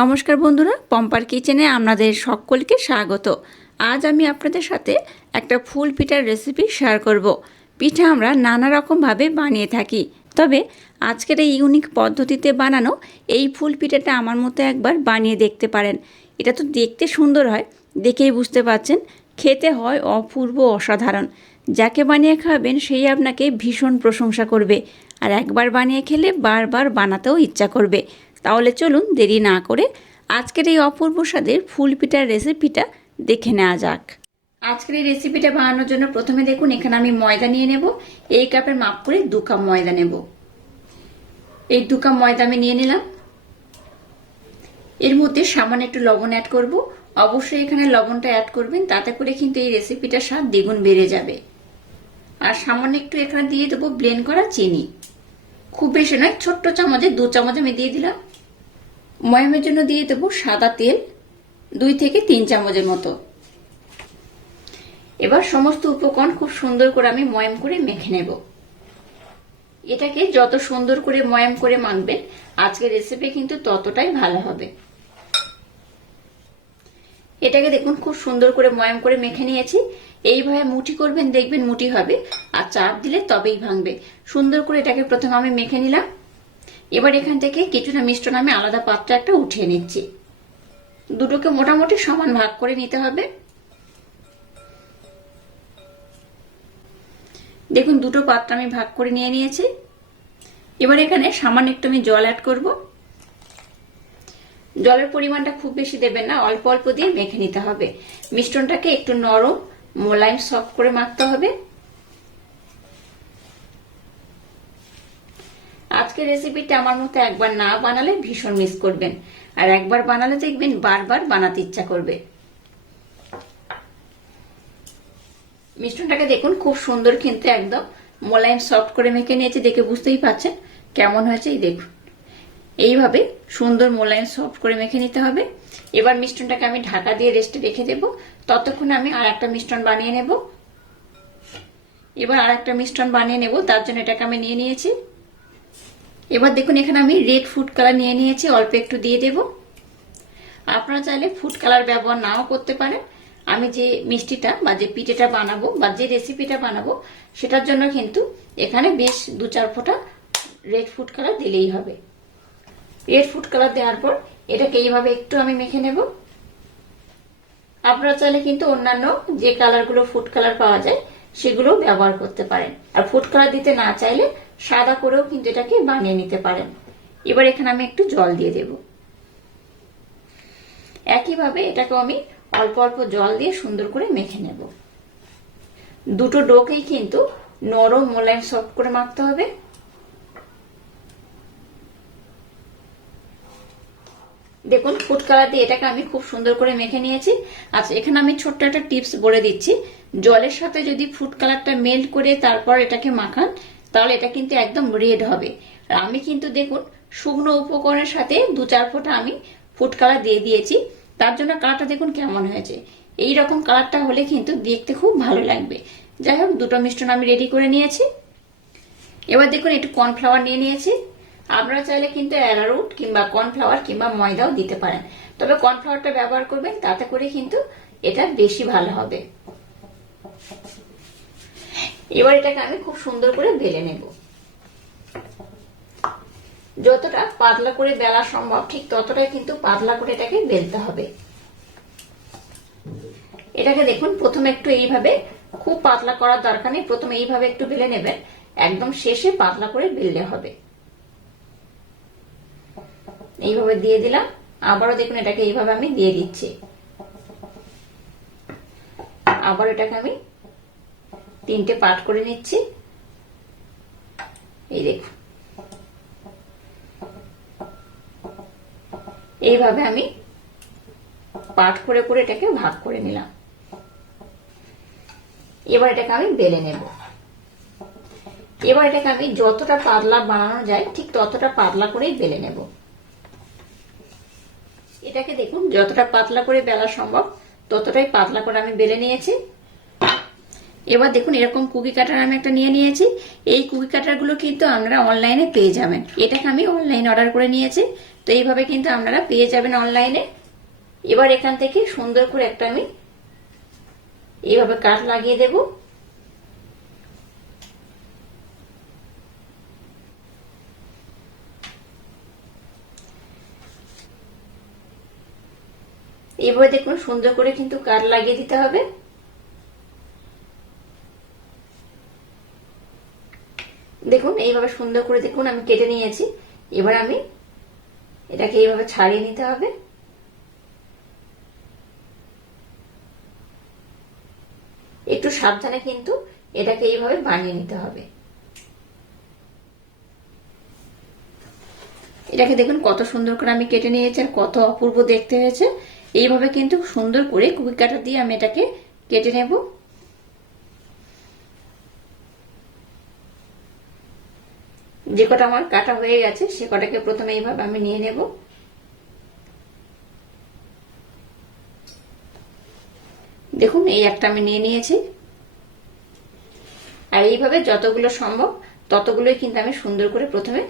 নমস্কার বন্ধুরা, পম্পার কিচেনে আপনাদের সকলকে স্বাগত। আজ আমি আপনাদের সাথে একটা ফুল পিঠার রেসিপি শেয়ার করব। পিঠা আমরা নানা রকমভাবে বানিয়ে থাকি, তবে আজকের এই ইউনিক পদ্ধতিতে বানানো এই ফুল পিঠাটা আমার মতো একবার বানিয়ে দেখতে পারেন। এটা তো দেখতে সুন্দর হয়, দেখেই বুঝতে পারছেন, খেতে হয় অপূর্ব অসাধারণ। যাকে বানিয়ে খাওয়াবেন সেই আপনাকে ভীষণ প্রশংসা করবে, আর একবার বানিয়ে খেলে বারবার বানাতেও ইচ্ছা করবে। তাহলে চলুন দেরি না করে আজকের এই অপূর্ব স্বাদের ফুল পিঠার রেসিপিটা দেখে নেওয়া যাক। আজকের এই রেসিপিটা বানানোর জন্য প্রথমে দেখুন এখানে আমি ময়দা নিয়ে নেব। এই কাপের মাপ করে 2 কাপ ময়দা নেব। এই 2 কাপ ময়দা আমি নিয়ে নিলাম। এর মধ্যে সামান্য একটু লবণ অ্যাড করব। অবশ্যই এখানে লবণটা অ্যাড করবেন, তাতে করে কিন্তু এই রেসিপিটার স্বাদ দ্বিগুণ বেড়ে যাবে। আর সামান্য একটু এখানে দিয়ে দেবো ব্লেন্ড করা চিনি। খুব বেশি নয়, ছোট্ট চামচে 2 চামচ আমি দিয়ে দিলাম। ময়ামের জন্য দিয়ে দেবো সাদা তেল 2 থেকে 3 চামচের মতো। এবার সমস্ত উপকরণ খুব সুন্দর করে আমি ময়াম করে মেখে নেব। এটাকে যত সুন্দর করে ময়াম করে মাখবেন আজকের রেসিপি কিন্তু ততটাই ভালো হবে। এটাকে দেখুন খুব সুন্দর করে ময়াম করে মেখে নিয়েছি। এইভাবে মুঠি করবেন, দেখবেন মুঠি হবে, আর চাপ দিলে তবেই ভাঙবে। সুন্দর করে এটাকে প্রথমে আমি মেখে নিলাম। এবার এখান থেকে কিছুটা মিশ্রণ আমি আলাদা পাত্রে একটা উঠিয়ে নিচ্ছি। দুটোকে মোটামুটি সমান ভাগ করে নিতে হবে। দেখুন দুটো পাত্র আমি ভাগ করে নিয়ে নিয়েছি। এবার এখানে সামান্য একটু আমি জল অ্যাড করব। জলের পরিমাণটা খুব বেশি দেবেন না, অল্প অল্প দিয়ে মেখে নিতে হবে। মিশ্রণটাকে একটু নরম মোলায়েম সফট করে মাখতে হবে। আজকের রেসিপিটা আমার মতো একবার না বানালে ভীষণ মিস করবেন, আর একবার বানালে দেখবেন বারবার বানাতে ইচ্ছা করবে। মিশ্রণটাকে দেখুন খুব সুন্দর কিন্তু একদম মোলায়েম সফট করে মেখে নিয়েছি, দেখে বুঝতেই পারছেন কেমন হয়েছে। এই দেখুন এইভাবে সুন্দর মোলায়েম সফট করে মেখে নিতে হবে। এবার মিশ্রণটাকে আমি ঢাকা দিয়ে রেস্টে রেখে দেব। ততক্ষণ আমি আর একটা মিশ্রণ বানিয়ে নেব। এবার আর একটা মিশ্রণ বানিয়ে নেব, তার জন্য এটাকে আমি নিয়ে নিয়েছি। এবার দেখুন এখানে আমি রেড ফুড কালার নিয়ে নিয়েছি, অল্প একটু দিয়ে দেব। আপনারা চাইলে ফুড কালার ব্যবহার নাও করতে পারেন। আমি যে মিষ্টিটা বা যে পিঠেটা বানাবো বা যে রেসিপিটা বানাবো সেটার জন্য কিন্তু এখানে বেশ 2-4 ফোঁটা রেড ফুড কালার দিলেই হবে। রেড ফুড কালার দেওয়ার পর এটাকে এইভাবে একটু আমি মেখে নেব। আপনারা চাইলে কিন্তু অন্যান্য যে কালারগুলো ফুড কালার পাওয়া যায় সেগুলো ব্যবহার করতে পারেন, আর ফুড কালার দিতে না চাইলে সাদা করেও কিন্তু এটাকে বানিয়ে নিতে পারেন। এবার এখানে আমি একটু জল দিয়ে দেব। একইভাবে এটাকে আমি অল্প অল্প জল দিয়ে সুন্দর করে মেখে নেব। দুটো ডোকেই কিন্তু নরম মোলায়েম সফট করে মাখতে হবে। দেখুন ফুড কালার দিয়ে এটাকে আমি খুব সুন্দর করে মেখে নিয়েছি। আচ্ছা, এখানে আমি ছোট্ট একটা টিপস বলে দিচ্ছি। জলের সাথে যদি ফুড কালারটা মেল্ট করে তারপর এটাকে মাখান তাহলে এটা কিন্তু একদম রেড হবে। আর আমি কিন্তু দেখুন শুকনো উপকরণের সাথে 2-4 ফোঁটা আমি ফুড কালার দিয়ে দিয়েছি, তার জন্য কালারটা দেখুন কেমন হয়েছে। এই রকম কালারটা হলে কিন্তু দেখতে খুব ভালো লাগবে। যাই হোক, দুটো মিশ্রণ আমি রেডি করে নিয়েছি। এবার দেখুন একটু কর্নফ্লাওয়ার নিয়ে নিয়েছি। আপনারা চাইলে কিন্তু অ্যারারুট কিংবা কর্নফ্লাওয়ার কিংবা ময়দাও দিতে পারেন, তবে কর্নফ্লাওয়ারটা ব্যবহার করবেন, তাতে করে কিন্তু এটা বেশি ভালো হবে। এবার এটাকে আমি খুব সুন্দর করে বেলে নেব। যতটা পাতলা করে বেলা সম্ভব ঠিক ততটাই কিন্তু পাতলা করে এটাকে বেলতে হবে। এটাকে দেখুন প্রথমে একটু এইভাবে, খুব পাতলা করার দরকার নেই, প্রথমে এইভাবে একটু বেলে নেবেন, একদম শেষে পাতলা করে বেললে হবে। এইভাবে দিয়ে দিলাম। আবারও দেখুন এটাকে এইভাবে আমি দিয়ে দিচ্ছি। আবার এটাকে আমি 3টে পার্ট করে নিচ্ছি। এই দেখুন এইভাবে আমি পার্ট করে করে এটাকে ভাগ করে নিলাম। এবার এটাকে আমি বেলে নেব। এবার এটাকে আমি যতটা পাতলা বানানো যায় ঠিক ততটা পাতলা করেই বেলে নেব। এটাকে দেখুন যতটা পাতলা করে বেলা সম্ভব ততটাই পাতলা করে আমি বেলে নিয়েছি। এবার দেখুন এরকম কুকি কাটার আমি একটা নিয়ে নিয়েছি। এই কুকি কাটারগুলো কিন্তু আপনারা অনলাইনে পেয়ে যাবেন। এটাকে আমি অনলাইন অর্ডার করে নিয়েছি, তো এইভাবে কিন্তু আপনারা পেয়ে যাবেন অনলাইনে। এবার এখান থেকে সুন্দর করে একটা আমি এইভাবে কাট লাগিয়ে দেব। এইভাবে দেখুন সুন্দর করে কিন্তু কাট লাগিয়ে দিতে হবে। দেখুন এইভাবে সুন্দর করে দেখুন আমি কেটে নিয়েছি। এবার আমি এটাকে এইভাবে ছাড়িয়ে নিতে হবে। একটু সাবধানে কিন্তু এটাকে এইভাবে বানিয়ে নিতে হবে। এটাকে দেখুন কত সুন্দর করে আমি কেটে নিয়েছি আর কত অপূর্ব দেখতে হয়েছে। এইভাবে কিন্তু সুন্দর করে কুকি কাটার দিয়ে আমি এটাকে কেটে নেব। যে কটা আমার কাটা হয়ে গেছে সে কটাকে প্রথমে এইভাবে আমি নিয়ে নেব। দেখুন এই একটা আমি নিয়ে নিয়েছি। আর এইভাবে যতগুলো সম্ভব ততগুলোই কিন্তু আমি সুন্দর করে প্রথমে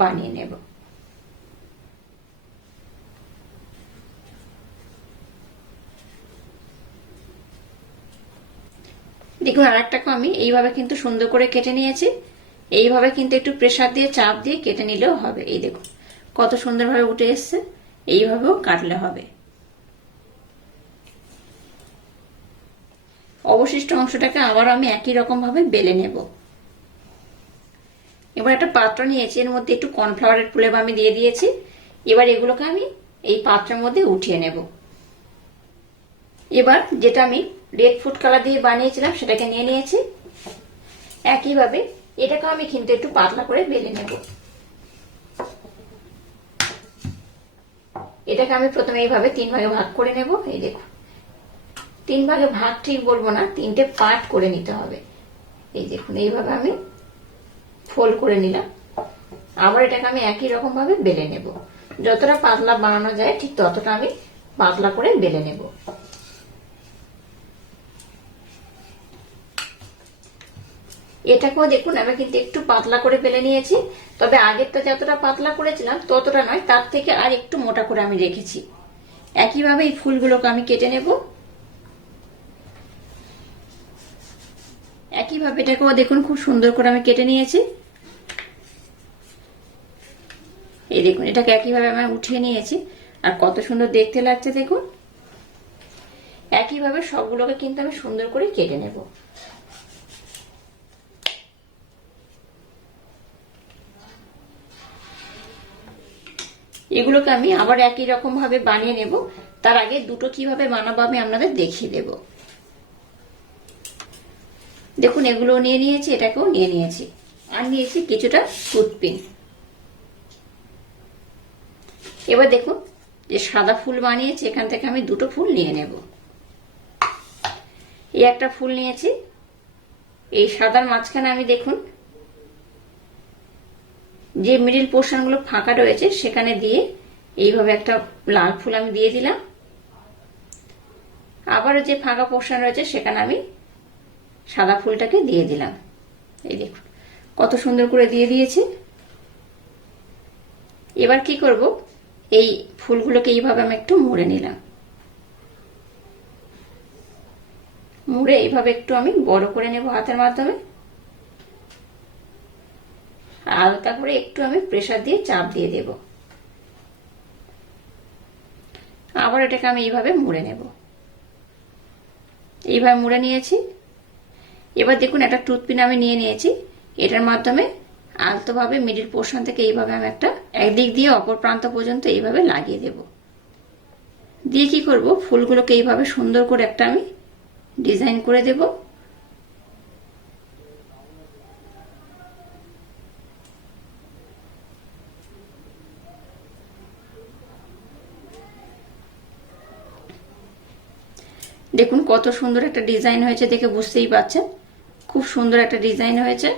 বানিয়ে নেব। দেখুন আর একটাকে আমি এইভাবে কিন্তু সুন্দর করে কেটে নিয়েছি। এইভাবে কিন্তু একটু প্রেসার দিয়ে চাপ দিয়ে কেটে নিলেও হবে। এই দেখুন কত সুন্দরভাবে উঠে এসছে। এইভাবেও কাটলে হবে। অবশিষ্ট অংশটাকে আবার আমি একই রকম ভাবে বেলে নেব। এবার একটা পাত্র নিয়েছি, এর মধ্যে একটু কর্নফ্লাওয়ারের প্রলেপ আমি দিয়ে দিয়েছি। এবার এগুলোকে আমি এই পাত্রের মধ্যে উঠিয়ে নেব। এবার যেটা আমি রেড ফুড কালার দিয়ে বানিয়েছিলাম সেটাকে নিয়ে নিয়েছি। একইভাবে এটাকে আমি কিন্তু একটু পাতলা করে বেলে নেব। এটাকে আমি প্রথমে এইভাবে 3 ভাগে ভাগ করে নেব। এই দেখুন 3 ভাগে ভাগ ঠিক বলবো না, 3টে পার্ট করে নিতে হবে। এই দেখুন এইভাবে আমি ফোল্ড করে নিলাম। আবার এটাকে আমি একই রকম ভাবে বেলে নেব। যতটা পাতলা বানানো যায় ঠিক ততটা আমি পাতলা করে বেলে নেব। এটাকেও দেখুন আমি কিন্তু একটু পাতলা করে বেলে নিয়েছি, তবে আগেরটা যতটা পাতলা করেছিলাম ততটা নয়, তার থেকে আর একটু মোটা করে আমি রেখেছি। একইভাবে এই ফুলগুলোকে আমি কেটে নেব। একইভাবে এটাকেও দেখুন খুব সুন্দর করে আমি কেটে নিয়েছি। এই দেখুন এটাকে একইভাবে আমি উঠিয়ে নিয়েছি আর কত সুন্দর দেখতে লাগছে দেখুন। একইভাবে সবগুলোকে কিন্তু আমি সুন্দর করে কেটে নেব। এগুলোকে আমি আবার একই রকম ভাবে বানিয়ে নেব। তার আগে দুটো কিভাবে বানাবো আমি আপনাদের দেখিয়ে দেব। দেখুন এগুলো নিয়ে নিয়েছি, এটাকেও নিয়ে নিয়েছি, আর নিয়েছি কিছুটা টুথপিন। এবার দেখুন যে সাদা ফুল বানিয়েছি এখান থেকে আমি দুটো ফুল নিয়ে নেব। এই একটা ফুল নিয়েছি। এই সাদার মাঝখানে আমি দেখুন যে মিডিল পোর্শন গুলো ফাঁকা রয়েছে সেখানে দিয়ে এইভাবে একটা লাল ফুল আমি দিয়ে দিলাম। আবারও যে ফাঁকা পোর্শন রয়েছে সেখানে আমি সাদা ফুলটাকে দিয়ে দিলাম। এই দেখুন কত সুন্দর করে দিয়ে দিয়েছি। এবার কি করব, এই ফুলগুলোকে এইভাবে আমি একটু মুড়ে নিলাম। মুড়ে এইভাবে একটু আমি বড় করে নেব হাতের মাধ্যমে। হালকা করে একটু আমি প্রেসার দিয়ে চাপ দিয়ে দেব। আবার এটাকে আমি এইভাবে মুড়ে নেব। এইভাবে মুড়ে নিয়েছি। এবার দেখুন একটা টুথপিন আমি নিয়ে নিয়েছি। এটার মাধ্যমে আলতোভাবে মিডিল পোর্শন থেকে এইভাবে আমি একটা একদিক দিয়ে অপর প্রান্ত পর্যন্ত এইভাবে লাগিয়ে দেব। দিয়ে কি করব, ফুলগুলোকে এইভাবে সুন্দর করে একটা আমি ডিজাইন করে দেব। দেখুন কত সুন্দর একটা ডিজাইন হয়েছে, দেখে বুঝতেই পারছেন খুব সুন্দর একটা ডিজাইন হয়েছে।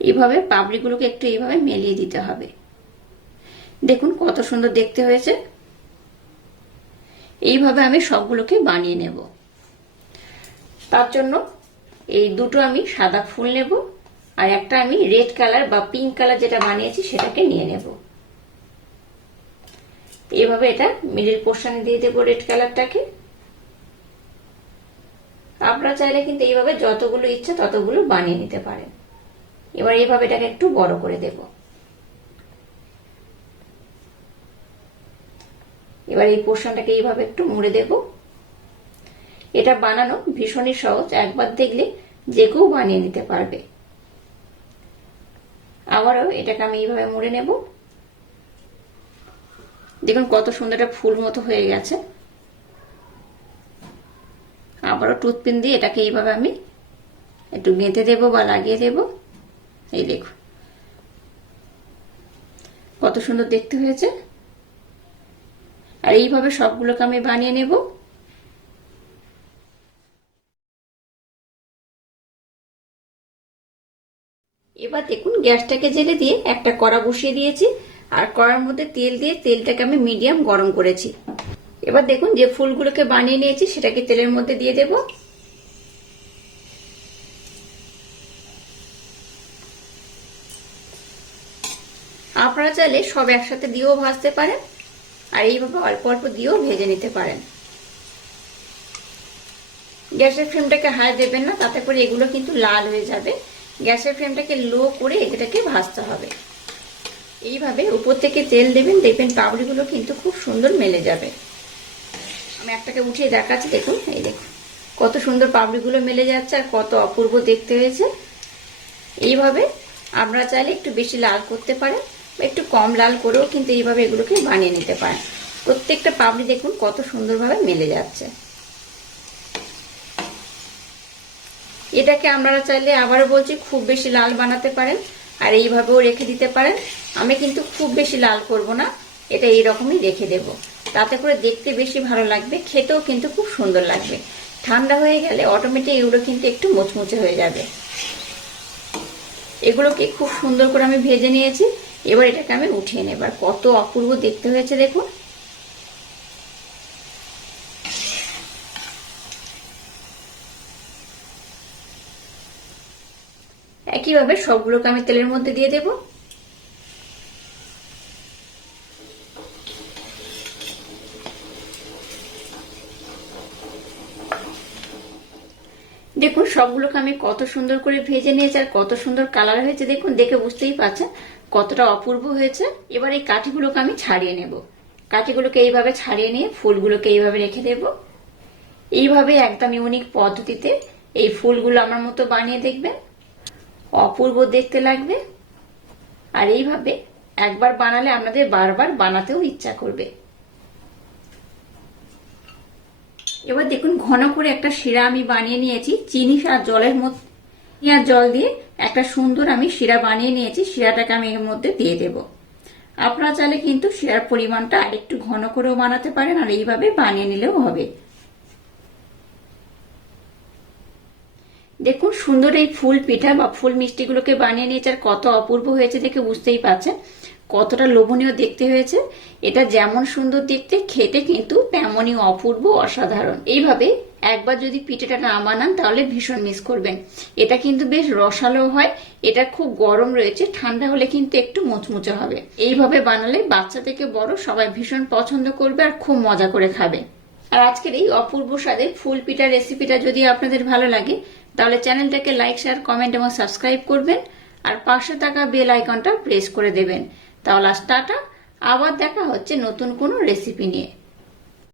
এইভাবে পাপড়িগুলোকে একটু এইভাবে মেলিয়ে দিতে হবে। দেখুন কত সুন্দর দেখতে হয়েছে। এইভাবে আমি সবগুলোকে বানিয়ে নেব। তার জন্য এই দুটো আমি সাদা ফুল নেব, আর একটা আমি রেড কালার বা পিঙ্ক কালার যেটা বানিয়েছি সেটাকে নিয়ে নেব। এইভাবে এটা মিডল পোর্শনে দিয়ে দেবো রেড কালারটাকে। আপনারা চাইলে কিন্তু এইভাবে যতগুলো ইচ্ছা ততগুলো বানিয়ে নিতে পারেন। এবার এইভাবে এটাকে একটু বড় করে দেব। এবার এই পোর্শনটাকে এইভাবে একটু মুড়ে দেব। এটা বানানো ভীষণই সহজ, একবার দেখলে যে কেউ বানিয়ে নিতে পারবে। আবারও এটাকে আমি এইভাবে মুড়ে নেব। দেখুন কত সুন্দর একটা ফুল মতো হয়ে গেছে। আবারও টুথপিন দিয়ে এটাকে এইভাবে আমি একটু গেঁথে দেব বা লাগিয়ে দেব। এই দেখুন কত সুন্দর দেখতে হয়েছে। আর এইভাবে সবগুলোকে আমি বানিয়ে নেব। এবার দেখুন গ্যাসটাকে জেলে দিয়ে একটা কড়া বসিয়ে দিয়েছি, আর কড়ার মধ্যে তেল দিয়ে তেলটাকে আমি মিডিয়াম গরম করেছি। এবার দেখুন যে ফুলগুলোকে বানিয়ে নিয়েছি সেটাকে তেলের মধ্যে দিয়ে দেব। আপনারা চাইলে সব একসাথে দিয়েও ভাজতে পারেন, আর এইভাবে অল্প অল্প দিয়েও ভেজে নিতে পারেন। গ্যাসের ফ্লেমটাকে হাই দেবেন না, তাতে করে এগুলো কিন্তু লাল হয়ে যাবে। গ্যাসের ফ্লেমটাকে লো করে এটাকে ভাজতে হবে। এইভাবে উপর থেকে তেল দেবেন, দেখবেন পাপড়িগুলো কিন্তু খুব সুন্দর মেলে যাবে। আমি একটাকে উঠিয়ে দেখাচ্ছি, দেখুন এই দেখুন কত সুন্দর পাপড়িগুলো মেলে যাচ্ছে আর কত অপূর্ব দেখতে হয়েছে। এইভাবে আপনারা চাইলে একটু বেশি লাল করতে পারেন বা একটু কম লাল করেও কিন্তু এইভাবে এগুলোকে বানিয়ে নিতে পারেন। প্রত্যেকটা পাপড়ি দেখুন কত সুন্দরভাবে মেলে যাচ্ছে। এটাকে আপনারা চাইলে আবারও বলছি খুব বেশি লাল বানাতে পারেন আর এইভাবেও রেখে দিতে পারেন। আমি কিন্তু খুব বেশি লাল করব না, এটা এইরকমই রেখে দেব, তাতে করে দেখতে বেশি ভালো লাগবে, খেতেও কিন্তু খুব সুন্দর লাগবে। ঠান্ডা হয়ে গেলে অটোমেটিক এগুলো কিন্তু একটু মুচমুচে হয়ে যাবে। এগুলোকে খুব সুন্দর করে আমি ভেজে নিয়েছি। এবার এটাকে আমি উঠিয়ে নেব। আর কত অপূর্ব দেখতে হয়েছে দেখুন। একইভাবে সবগুলোকে আমি তেলের মধ্যে দিয়ে দেব। দেখুন সবগুলোকে আমি কত সুন্দর করে ভেজে নিয়েছি আর কত সুন্দর কালার হয়েছে দেখুন, দেখে বুঝতেই পারছেন কতটা অপূর্ব হয়েছে। এবার এই কাঠিগুলোকে আমি ছাড়িয়ে নেব। কাঠিগুলোকে এইভাবে ছাড়িয়ে নিয়ে ফুলগুলোকে এইভাবে রেখে দেব। এইভাবে একদম ইউনিক পদ্ধতিতে এই ফুলগুলো আমার মতো বানিয়ে দেখবেন, অপূর্ব দেখতে লাগবে। আর এইভাবে একবার বানালে আপনাদের বারবার বানাতেও ইচ্ছা করবে। এবার দেখুন ঘন করে একটা শিরা আমি বানিয়ে নিয়েছি চিনি আর জলের মধ্যে, আর জল দিয়ে একটা সুন্দর আমি শিরা বানিয়ে নিয়েছি। শিরাটাকে আমি এর মধ্যে দিয়ে দেব। আপনারা চাইলে কিন্তু শিরার পরিমাণটা আরেকটু ঘন করেও বানাতে পারেন, আর এইভাবে বানিয়ে নিলেও হবে। দেখুন সুন্দর এই ফুল পিঠা বা ফুল মিষ্টিগুলোকে বানিয়ে নিয়েছে আর কত অপূর্ব হয়েছে দেখে বুঝতেই পারছেন কতটা লোভনীয় দেখতে হয়েছে। এটা যেমন সুন্দর দেখতে, খেতে কিন্তু তেমনই অপূর্ব অসাধারণ। এইভাবে একবার যদি পিঠাটা না বানান তাহলে ভীষণ মিস করবেন। এটা কিন্তু বেশ রসালো হয়, এটা খুব গরম রয়েছে, ঠান্ডা হলে কিন্তু একটু মুচমুচে হবে। এইভাবে বানালে বাচ্চা থেকে বড় সবাই ভীষণ পছন্দ করবে আর খুব মজা করে খাবে। আর আজকের এই অপূর্ব স্বাদের ফুল পিঠা রেসিপিটা যদি আপনাদের ভালো লাগে তাহলে চ্যানেলটাকে লাইক, শেয়ার, কমেন্ট এবং সাবস্ক্রাইব করবেন, আর পাশে থাকা বেল আইকনটা প্রেস করে দেবেন। তাহলে টাটা, আবার দেখা হচ্ছে নতুন কোনো রেসিপি নিয়ে।